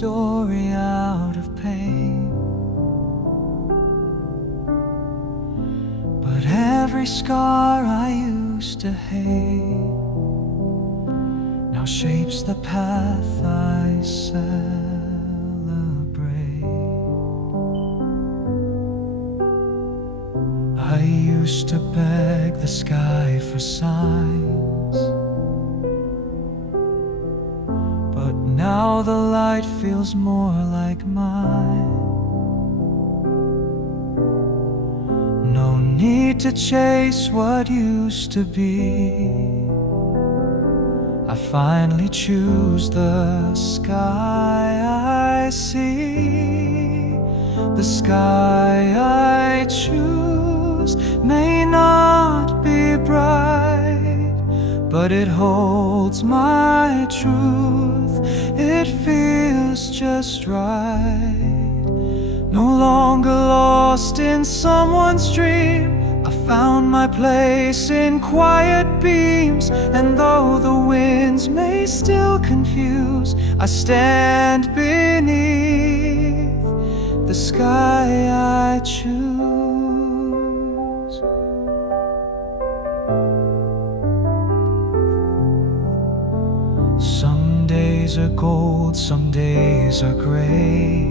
story out of pain. But every scar I used to hate now shapes the path I celebrate. I used to beg the sky for signs, but now the light feels more like mine. No need to chase what used to be. I finally choose the sky I see. The sky I choose may not be bright, but it holds my truth. It feels just right. No longer lost in someone's dream, I found my place in quiet beams. And though the winds may still confuse, I stand beneath the sky I choose. Some days are gold, some days are gray.